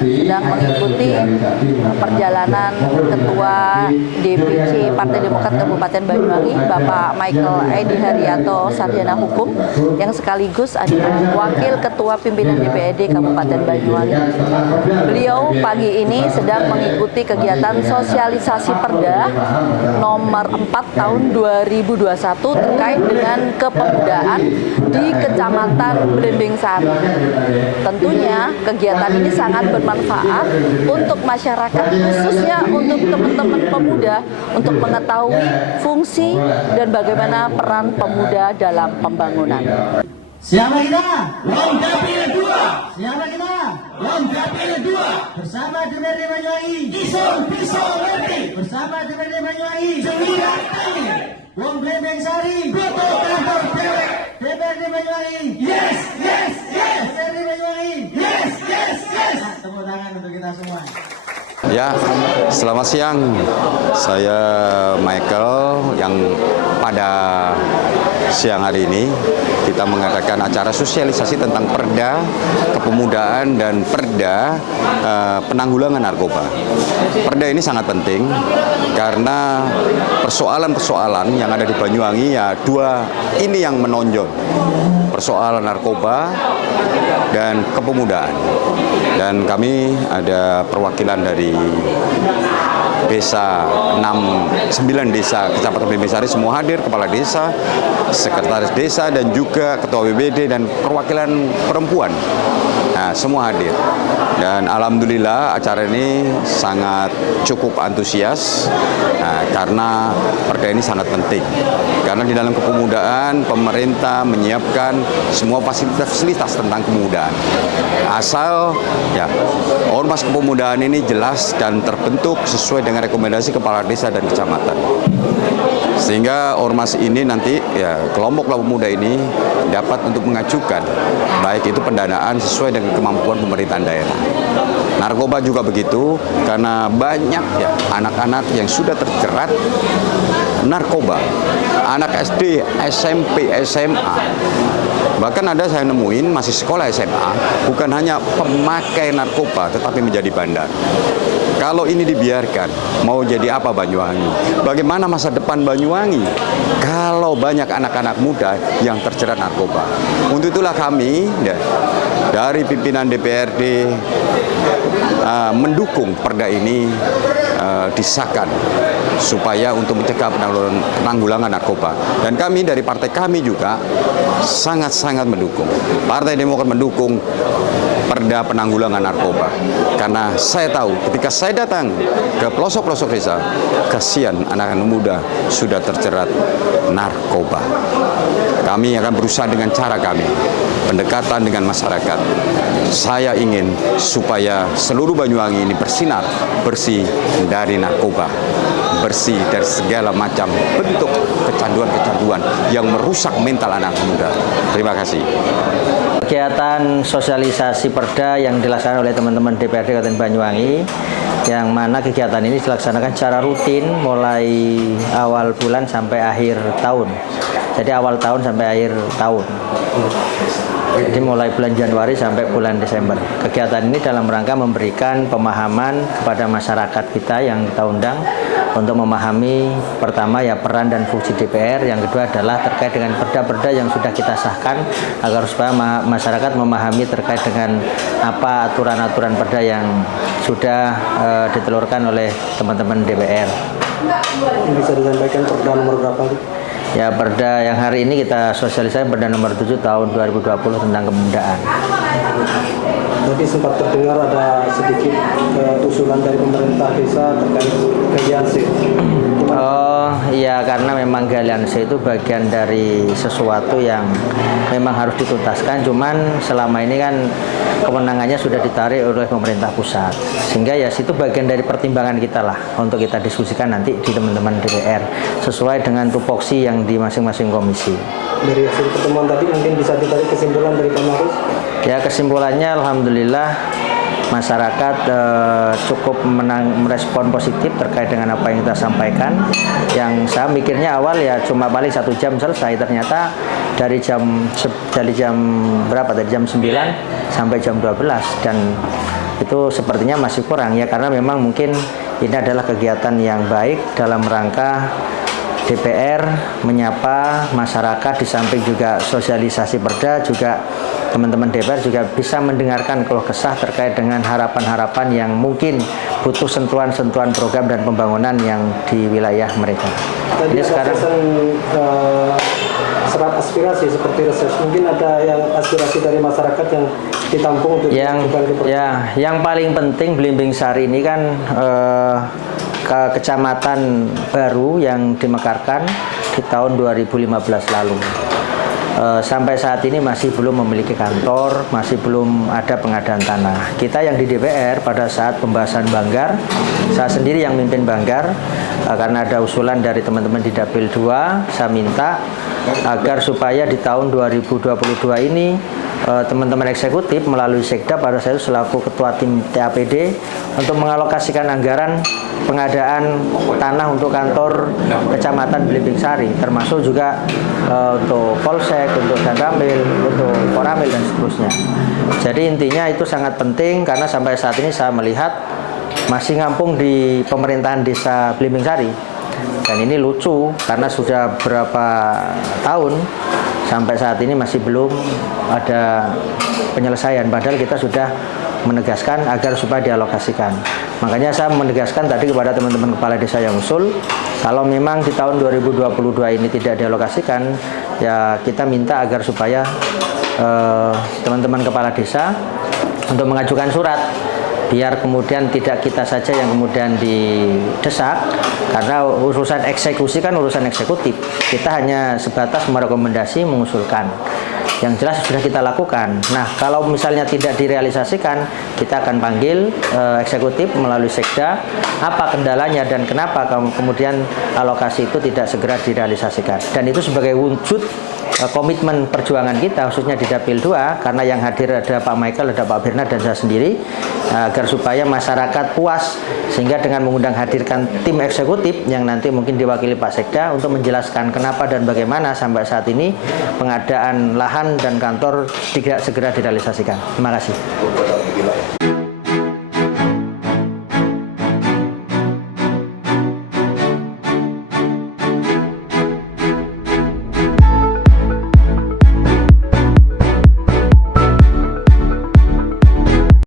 sedang mengikuti perjalanan Ketua DPC Partai Demokrat Kabupaten Banyuwangi, Bapak Michael Edi Haryanto, Sarjana Hukum, yang sekaligus adalah Wakil Ketua Pimpinan DPRD Kabupaten Banyuwangi. Beliau pagi ini sedang mengikuti kegiatan sosialisasi Perda nomor 4 tahun 2021 terkait dengan kepemudaan di Kecamatan Belimbing Sari. Tentunya kegiatan ini sangat bermanfaat untuk masyarakat, khususnya untuk teman-teman pemuda, untuk mengetahui fungsi dan bagaimana peran pemuda dalam pembangunan. Siapa kita? Lomdapil 2. Siapa kita? Lomdapil 2. Bersama DPRD Banyuwangi. Isong pisong lebih. Bersama DPRD Banyuwangi. Sembilan kali. Wong Belimbing Sari. Boto kantor dewek. DPRD Banyuwangi. Yes, yes, yes. DPRD Banyuwangi. Yes, yes, yes. Nah, tepuk tangan untuk kita semua. Ya, selamat siang. Saya Michael yang pada siang hari ini kita mengadakan acara sosialisasi tentang Perda Kepemudaan dan Perda Penanggulangan Narkoba. Perda ini sangat penting karena persoalan-persoalan yang ada di Banyuwangi ya dua ini yang menonjol. Persoalan narkoba dan kepemudaan. Dan kami ada perwakilan dari desa 9 desa Kecamatan Belimbing Sari semua hadir, kepala desa, sekretaris desa dan juga ketua BBD dan perwakilan perempuan. Nah, semua hadir. Dan alhamdulillah acara ini sangat cukup antusias karena perda ini sangat penting. Karena di dalam kepemudaan pemerintah menyiapkan semua fasilitas tentang kepemudaan. Asal ya ormas kepemudaan ini jelas dan terbentuk sesuai dengan rekomendasi kepala desa dan kecamatan. Sehingga ormas ini nanti ya kelompok pemuda ini dapat untuk mengajukan baik itu pendanaan sesuai dengan kemampuan pemerintahan daerah. Narkoba juga begitu karena banyak ya anak-anak yang sudah terjerat narkoba, anak SD, SMP, SMA. Bahkan ada saya nemuin masih sekolah SMA, bukan hanya pemakai narkoba tetapi menjadi bandar. Kalau ini dibiarkan, mau jadi apa Banyuwangi? Bagaimana masa depan Banyuwangi kalau banyak anak-anak muda yang terjerat narkoba? Untuk itulah kami ya, dari pimpinan DPRD mendukung perda ini disahkan supaya untuk mencegah penanggulangan narkoba. Dan kami dari partai kami juga sangat-sangat mendukung. Partai Demokrat mendukung perda penanggulangan narkoba. Karena saya tahu ketika saya datang ke pelosok-pelosok desa, kasihan anak-anak muda sudah terjerat narkoba. Kami akan berusaha dengan cara kami, pendekatan dengan masyarakat. Saya ingin supaya seluruh Banyuwangi ini bersinar, bersih dari narkoba, bersih dari segala macam bentuk kecanduan-kecanduan yang merusak mental anak muda. Terima kasih. Kegiatan sosialisasi Perda yang dilaksanakan oleh teman-teman DPRD Kabupaten Banyuwangi, yang mana kegiatan ini dilaksanakan secara rutin mulai awal bulan sampai akhir tahun. Jadi awal tahun sampai akhir tahun. Jadi mulai bulan Januari sampai bulan Desember. Kegiatan ini dalam rangka memberikan pemahaman kepada masyarakat kita yang kita undang untuk memahami pertama ya peran dan fungsi DPR, yang kedua adalah terkait dengan perda-perda yang sudah kita sahkan agar supaya masyarakat memahami terkait dengan apa aturan-aturan perda yang sudah ditelurkan oleh teman-teman DPR. Bisa disampaikan perda nomor berapa? Ya, perda yang hari ini kita sosialisasi perda nomor 7 tahun 2020 tentang kepemudaan. Tadi sempat terdengar ada sedikit usulan dari pemerintah desa terkait galian C. Oh iya, karena memang galian C itu bagian dari sesuatu yang memang harus dituntaskan. Cuman selama ini kan kewenangannya sudah ditarik oleh pemerintah pusat, sehingga ya situ bagian dari pertimbangan kita lah untuk kita diskusikan nanti di teman-teman DPR sesuai dengan tupoksi yang di masing-masing komisi. Dari hasil pertemuan tadi mungkin bisa ditarik kesimpulan dari Pak Maruf? Ya, kesimpulannya alhamdulillah masyarakat cukup merespon positif terkait dengan apa yang kita sampaikan. Yang saya mikirnya awal ya cuma paling 1 jam selesai, ternyata dari jam berapa? Dari jam 9 sampai jam 12, dan itu sepertinya masih kurang ya, karena memang mungkin ini adalah kegiatan yang baik dalam rangka DPR menyapa masyarakat, di samping juga sosialisasi perda, juga teman-teman DPR juga bisa mendengarkan keluh kesah terkait dengan harapan-harapan yang mungkin butuh sentuhan-sentuhan program dan pembangunan yang di wilayah mereka. Tadi Jadi sekarang serat aspirasi seperti reses, mungkin ada yang aspirasi dari masyarakat yang ditampung untuk yang paling penting Blimbing Sari ini kan kecamatan baru yang dimekarkan di tahun 2015 lalu. Sampai saat ini masih belum memiliki kantor, masih belum ada pengadaan tanah. Kita yang di DPR pada saat pembahasan Banggar, saya sendiri yang mimpin Banggar, karena ada usulan dari teman-teman di Dapil 2, saya minta agar supaya di tahun 2022 ini teman-teman eksekutif melalui Sekda, pada saya selaku ketua tim TAPD, untuk mengalokasikan anggaran pengadaan tanah untuk kantor kecamatan Blimbing Sari, termasuk juga untuk Polsek, untuk Danramil, untuk Koramil dan seterusnya. Jadi intinya itu sangat penting, karena sampai saat ini saya melihat masih ngampung di pemerintahan desa Blimbing Sari. Dan ini lucu karena sudah berapa tahun sampai saat ini masih belum ada penyelesaian, padahal kita sudah menegaskan agar supaya dialokasikan. Makanya saya menegaskan tadi kepada teman-teman kepala desa yang usul, kalau memang di tahun 2022 ini tidak dialokasikan, ya kita minta agar supaya teman-teman kepala desa untuk mengajukan surat, biar kemudian tidak kita saja yang kemudian didesak, karena urusan eksekusi kan urusan eksekutif. Kita hanya sebatas merekomendasi, mengusulkan. Yang jelas sudah kita lakukan. Nah, kalau misalnya tidak direalisasikan, kita akan panggil eksekutif melalui Sekda, apa kendalanya dan kenapa kemudian alokasi itu tidak segera direalisasikan. Dan itu sebagai wujud komitmen perjuangan kita, khususnya di Dapil 2, karena yang hadir ada Pak Michael, ada Pak Bernard, dan saya sendiri, agar supaya masyarakat puas, sehingga dengan mengundang hadirkan tim eksekutif yang nanti mungkin diwakili Pak Sekda untuk menjelaskan kenapa dan bagaimana sampai saat ini pengadaan lahan dan kantor tidak segera direalisasikan. Terima kasih.